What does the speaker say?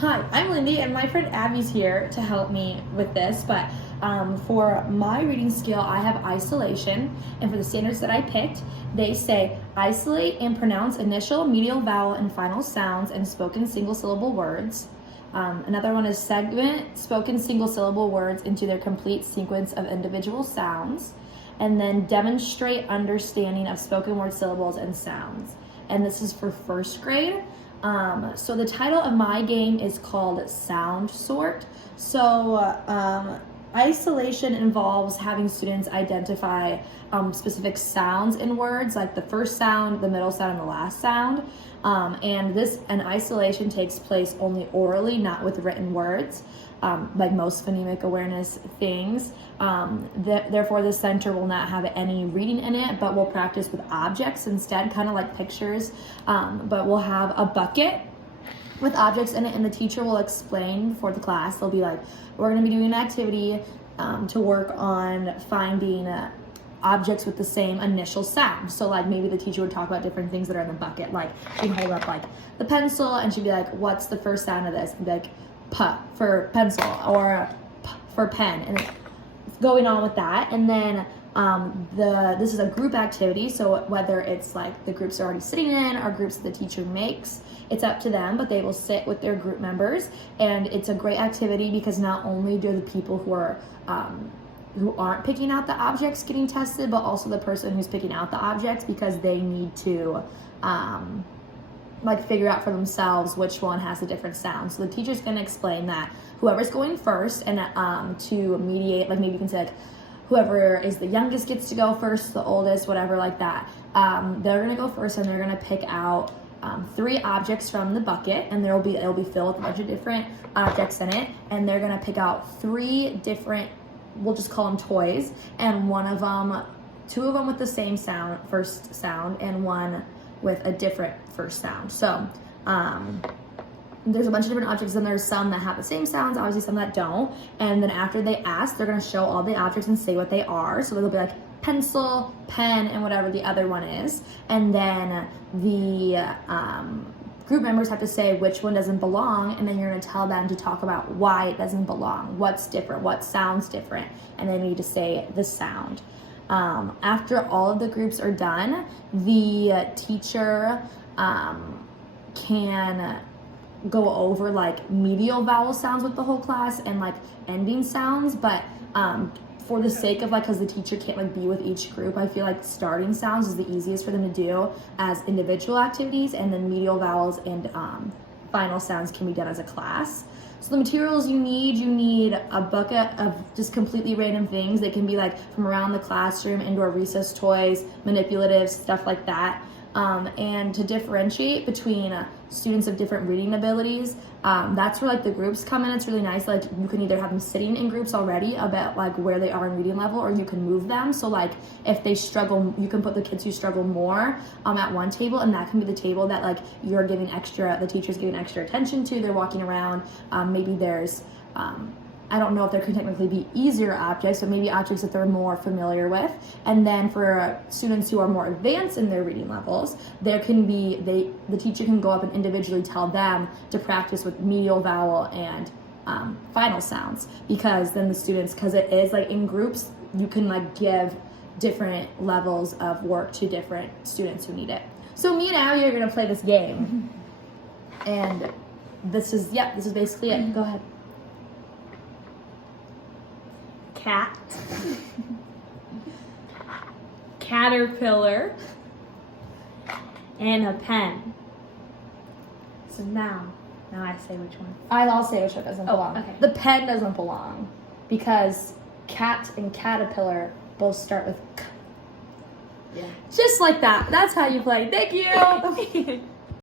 Hi, I'm Lindy, and my friend Abby's here to help me with this, but for my reading skill, I have isolation, and for the standards that I picked, they say isolate and pronounce initial, medial, vowel, and final sounds in spoken single-syllable words. Another one is segment spoken single-syllable words into their complete sequence of individual sounds, and then demonstrate understanding of spoken word syllables and sounds. And this is for first grade. So the title of my game is called Sound Sort. So isolation involves having students identify specific sounds in words, like the first sound, the middle sound, and the last sound. And isolation takes place only orally, not with written words, like most phonemic awareness things. Therefore, the center will not have any reading in it, but we'll practice with objects instead, kind of like pictures. But we'll have a bucket with objects in it, and the teacher will explain for the class. They'll be like, we're going to be doing an activity to work on finding objects with the same initial sound. So like maybe the teacher would talk about different things that are in the bucket. Like she'd hold up like the pencil and she'd be like, what's the first sound of this? And be like, P for pencil, or P for pen, and going on with that. And then this is a group activity, so whether it's like the groups are already sitting in or groups that the teacher makes, it's up to them, but they will sit with their group members. And it's a great activity because not only do the people who aren't picking out the objects getting tested, but also the person who's picking out the objects, because they need to like figure out for themselves which one has a different sound. So the teacher's going to explain that whoever's going first, and to mediate, like maybe you can say like whoever is the youngest gets to go first, the oldest, whatever like that. They're going to go first, and they're going to pick out 3 objects from the bucket, and it'll be filled with a bunch of different objects in it, and they're going to pick out 3 different, we'll just call them toys, and 2 of them with the same sound, first sound, and 1 with a different first sound. So there's a bunch of different objects, and there's some that have the same sounds, obviously some that don't. And then after they ask, they're going to show all the objects and say what they are. So they'll be like pencil, pen, and whatever the other one is. And then the group members have to say which one doesn't belong, and then you're going to tell them to talk about why it doesn't belong, what's different, what sounds different, and they need to say the sound. After all of the groups are done, the teacher can go over like medial vowel sounds with the whole class and like ending sounds, but for the sake of like, because the teacher can't like be with each group, I feel like starting sounds is the easiest for them to do as individual activities, and then medial vowels and final sounds can be done as a class. So the materials you need a bucket of just completely random things. They can be like from around the classroom, indoor recess toys, manipulatives, stuff like that. And to differentiate between students of different reading abilities, that's where like the groups come in. It's really nice. Like you can either have them sitting in groups already about like where they are in reading level, or you can move them. So like if they struggle, you can put the kids who struggle more at one table, and that can be the table that like you're giving the teacher's giving extra attention to. They're walking around. Maybe there's I don't know if there could technically be easier objects, but maybe objects that they're more familiar with. And then for students who are more advanced in their reading levels, there can be, the teacher can go up and individually tell them to practice with medial vowel and final sounds, because then the students, because it is like in groups, you can like give different levels of work to different students who need it. So me and Abby are gonna play this game. And this is basically it. Go ahead. Cat, caterpillar, and a pen. So now I say which one. I'll say which one doesn't belong. Okay. The pen doesn't belong because cat and caterpillar both start with K. Yeah. Just like that. That's how you play. Thank you.